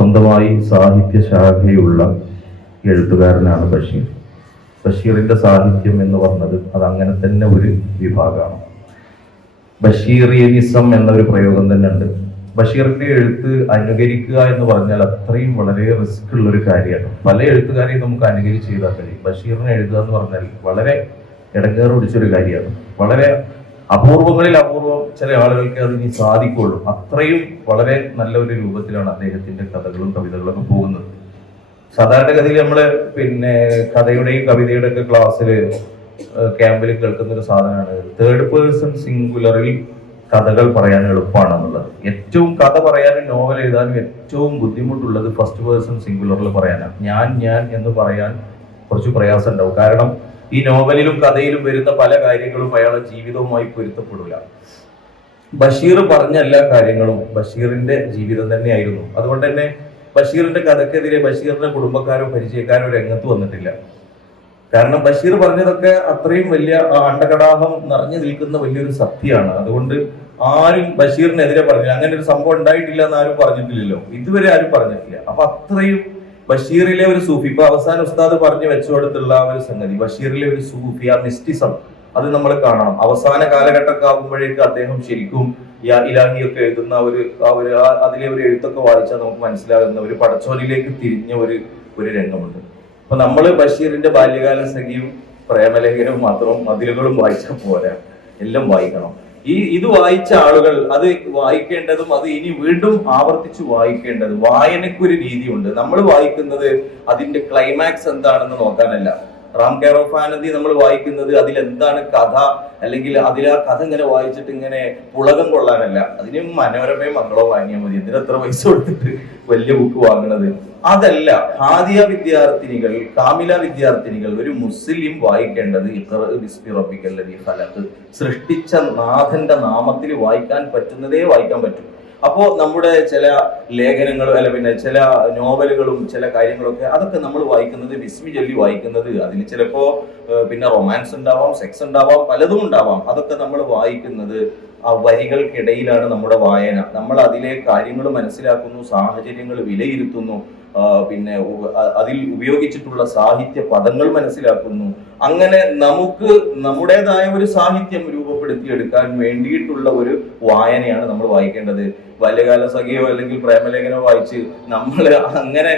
സ്വന്തമായി സാഹിത്യ ശാഖയുള്ള എഴുത്തുകാരനാണ് ബഷീർ. ബഷീറിന്റെ സാഹിത്യം എന്ന് പറഞ്ഞത് അത് അങ്ങനെ തന്നെ ഒരു വിഭാഗമാണ്. ബഷീറിയനിസം എന്നൊരു പ്രയോഗം തന്നെ ഉണ്ട്. ബഷീറിന്റെ എഴുത്ത് അനുകരിക്കുക എന്ന് പറഞ്ഞാൽ അത്രയും വളരെ റിസ്ക് ഉള്ള ഒരു കാര്യമാണ്. പല എഴുത്തുകാരെയും നമുക്ക് അനുകരിച്ച് ചെയ്താൽ കഴിയും. ബഷീറിനെ എഴുതുക എന്ന് പറഞ്ഞാൽ വളരെ ഇടങ്ങേറ് പിടിച്ചൊരു കാര്യമാണ്. വളരെ അപൂർവങ്ങളിൽ അപൂർവം ചില ആളുകൾക്ക് അതിന് സാധിക്കുള്ളൂ. അത്രയും വളരെ നല്ല ഒരു രൂപത്തിലാണ് അദ്ദേഹത്തിന്റെ കഥകളും കവിതകളും ഒക്കെ പോകുന്നത്. സാധാരണഗതിയിൽ നമ്മള് കഥയുടെയും കവിതയുടെ ഒക്കെ ക്ലാസ്സിൽ ക്യാമ്പിൽ കേൾക്കുന്ന ഒരു സാധനമാണ് തേർഡ് പേഴ്സൺ സിംഗുലറിൽ കഥകൾ പറയാൻ എളുപ്പമാണെന്നുള്ളത്. ഏറ്റവും കഥ പറയാനും നോവൽ എഴുതാനും ഏറ്റവും ബുദ്ധിമുട്ടുള്ളത് ഫസ്റ്റ് പേഴ്സൺ സിംഗുലറിൽ പറയാനാണ്. ഞാൻ എന്ന് പറയാൻ കുറച്ച് പ്രയാസം ഉണ്ടാവും. കാരണം ഈ നോവലിലും കഥയിലും വരുന്ന പല കാര്യങ്ങളും അയാളുടെ ജീവിതവുമായി പൊരുത്തപ്പെടില്ല. ബഷീർ പറഞ്ഞ എല്ലാ കാര്യങ്ങളും ബഷീറിന്റെ ജീവിതം തന്നെയായിരുന്നു. അതുകൊണ്ട് തന്നെ ബഷീറിന്റെ കഥക്കെതിരെ ബഷീറിന്റെ കുടുംബക്കാരോ പരിചയക്കാരോ രംഗത്ത് വന്നിട്ടില്ല. കാരണം ബഷീർ പറഞ്ഞതൊക്കെ അത്രയും വലിയ അണ്ടകടാഹം നിറഞ്ഞു നിൽക്കുന്ന വലിയൊരു സത്യമാണ്. അതുകൊണ്ട് ആരും ബഷീറിനെതിരെ പറഞ്ഞില്ല. അങ്ങനെ ഒരു സംഭവം ഉണ്ടായിട്ടില്ല എന്ന് ആരും പറഞ്ഞിട്ടില്ലല്ലോ, ഇതുവരെ ആരും പറഞ്ഞിട്ടില്ല. അപ്പൊ അത്രയും ബഷീറിലെ ഒരു സൂഫി, ഇപ്പൊ അവസാന ഉസ്താദ് പറഞ്ഞു വെച്ചുകൊടുത്തുള്ള ഒരു സംഗതി, ബഷീറിലെ ഒരു സൂഫി, ആ മിസ്റ്റിസം, അത് നമ്മൾ കാണണം. അവസാന കാലഘട്ടമൊക്കെ ആകുമ്പോഴേക്ക് അദ്ദേഹം ശരിക്കും ഇലാഹിയൊക്കെ എഴുതുന്ന അതിലെ ഒരു എഴുത്തൊക്കെ വായിച്ചാൽ നമുക്ക് മനസ്സിലാകുന്ന ഒരു പടച്ചോലിലേക്ക് തിരിഞ്ഞ ഒരു രംഗമുണ്ട്. അപ്പൊ നമ്മള് ബഷീറിന്റെ ബാല്യകാല സഖിയും പ്രേമലേഖനവും മാത്രം മതിലുകളും വായിച്ചാൽ പോരാ, എല്ലാം വായിക്കണം. ഇത് വായിച്ച ആളുകൾ അത് വായിക്കേണ്ടതും അത് ഇനി വീണ്ടും ആവർത്തിച്ച് വായിക്കേണ്ടത്. വായനയ്ക്കൊരു രീതിയുണ്ട്. നമ്മൾ വായിക്കുന്നത് അതിന്റെ ക്ലൈമാക്സ് എന്താണെന്ന് നോക്കാനല്ല. റാം കെയർ ഓഫ് ആനന്ദി നമ്മൾ വായിക്കുന്നത് അതിലെന്താണ് കഥ, അല്ലെങ്കിൽ അതിൽ ആ കഥ ഇങ്ങനെ വായിച്ചിട്ട് ഇങ്ങനെ പുളകം കൊള്ളാനല്ല. അതിന് മനോരമയും മംഗളോ വാങ്ങിയാൽ മതി. എന്തിന് എത്ര പൈസ കൊടുത്തിട്ട് വലിയ ബുക്ക് വാങ്ങുന്നത്? അതല്ല. ഹാദിയ വിദ്യാർത്ഥിനികൾ, കാമില വിദ്യാർത്ഥിനികൾ, ഒരു മുസ്ലിം വായിക്കേണ്ടത് സൃഷ്ടിച്ച നാഥന്റെ നാമത്തിൽ വായിക്കാൻ പറ്റുന്നതേ വായിക്കാൻ പറ്റും. അപ്പോ നമ്മുടെ ചില ലേഖനങ്ങളും ചില നോവലുകളും ചില കാര്യങ്ങളൊക്കെ അതൊക്കെ നമ്മൾ വായിക്കുന്നത് വിസ്മി ചൊല്ലി വായിക്കുന്നത്, അതിൽ ചിലപ്പോ റൊമാൻസ് ഉണ്ടാവാം, സെക്സ് ഉണ്ടാവാം, പലതും ഉണ്ടാവാം. അതൊക്കെ നമ്മൾ വായിക്കുന്നത് ആ വരികൾക്കിടയിലാണ് നമ്മുടെ വായന. നമ്മൾ അതിലെ കാര്യങ്ങൾ മനസ്സിലാക്കുന്നു, സാഹചര്യങ്ങൾ വിലയിരുത്തുന്നു, അതിൽ ഉപയോഗിച്ചിട്ടുള്ള സാഹിത്യ പദങ്ങൾ മനസ്സിലാക്കുന്നു. അങ്ങനെ നമുക്ക് നമ്മുടേതായ ഒരു സാഹിത്യം രൂപപ്പെടുത്തിയെടുക്കാൻ വേണ്ടിയിട്ടുള്ള ഒരു വായനയാണ് നമ്മൾ വായിക്കേണ്ടത്. ബാല്യകാല സഖിയോ അല്ലെങ്കിൽ പ്രേമലേഖനോ വായിച്ച് നമ്മൾ അങ്ങനെ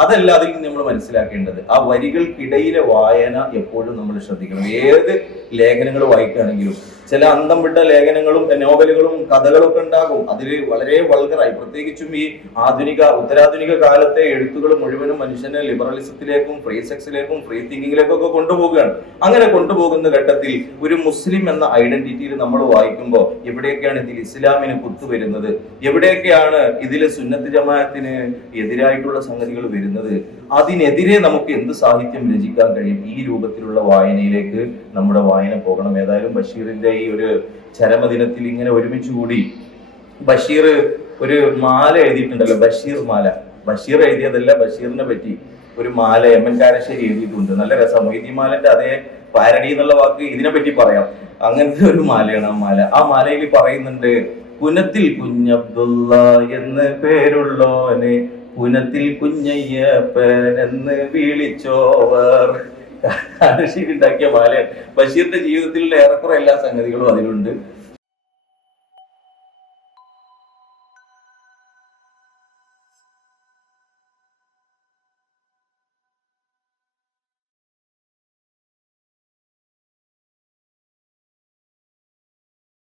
അതല്ല അതിൽ നിന്ന് നമ്മൾ മനസ്സിലാക്കേണ്ടത്. ആ വരികൾക്കിടയിലെ വായന എപ്പോഴും നമ്മൾ ശ്രദ്ധിക്കണം. ഏത് ലേഖനങ്ങൾ വായിക്കുകയാണെങ്കിലും ചില അന്തം വിട്ട ലേഖനങ്ങളും നോവലുകളും കഥകളും ഒക്കെ ഉണ്ടാകും. അതിൽ വളരെ വൾഗറായി, പ്രത്യേകിച്ചും ഈ ഉത്തരാധുനിക കാലത്തെ എഴുത്തുകൾ മുഴുവനും മനുഷ്യനെ ലിബറലിസത്തിലേക്കും ഫ്രീ സെക്സിലേക്കും ഫ്രീ തിങ്കിങ്ങിലേക്കും ഒക്കെ കൊണ്ടുപോവുകയാണ്. അങ്ങനെ കൊണ്ടുപോകുന്ന ഘട്ടത്തിൽ ഒരു മുസ്ലിം എന്ന ഐഡന്റിറ്റിയിൽ നമ്മൾ വായിക്കുമ്പോൾ എവിടെയൊക്കെയാണ് ഇതിൽ ഇസ്ലാമിന് കുത്തുവരുന്നത്, എവിടെയൊക്കെയാണ് ഇതിൽ സുന്നത്ത് ജമാഅത്തിന് എതിരായിട്ടുള്ള സംഗതികൾ വരുന്നത്, അതിനെതിരെ നമുക്ക് എന്ത് സാഹിത്യം രചിക്കാൻ കഴിയും? ഈ രൂപത്തിലുള്ള വായനയിലേക്ക് നമ്മുടെ വായന പോകണം. ഏതായാലും ബഷീറിന്റെ ഈ ഒരു ചരമദിനത്തിൽ ഇങ്ങനെ ഒരുമിച്ച് കൂടി ബഷീർ ഒരു മാല എഴുതിയിട്ടുണ്ടല്ലോ, ബഷീർ മാല. ബഷീർ എഴുതിയതല്ല, ബഷീറിനെ പറ്റി ഒരു മാല എം.എൻ. കാരശ്ശേരി എഴുതിയിട്ടുണ്ട്. നല്ല രസം. മൊയ്തീമാലന്റെ അതേ പാരഡി എന്നുള്ള വാക്ക് ഇതിനെ പറ്റി പറയാം. അങ്ങനത്തെ ഒരു മാലയാണ് ആ മാല. ആ മാലയിൽ പറയുന്നുണ്ട്, പുനത്തിൽ കുഞ്ഞബ്ദുള്ള എന്ന് പേരുള്ളോനെ പുനത്തിൽ കുഞ്ഞയ്യപ്പൻ എന്ന് വിളിച്ചോവർ. കാരശ്ശേരി ഉണ്ടാക്കിയ മാലയാണ്. ബഷീറിന്റെ ജീവിതത്തിലുള്ള ഏറെക്കുറെ എല്ലാ സംഗതികളും അതിലുണ്ട്.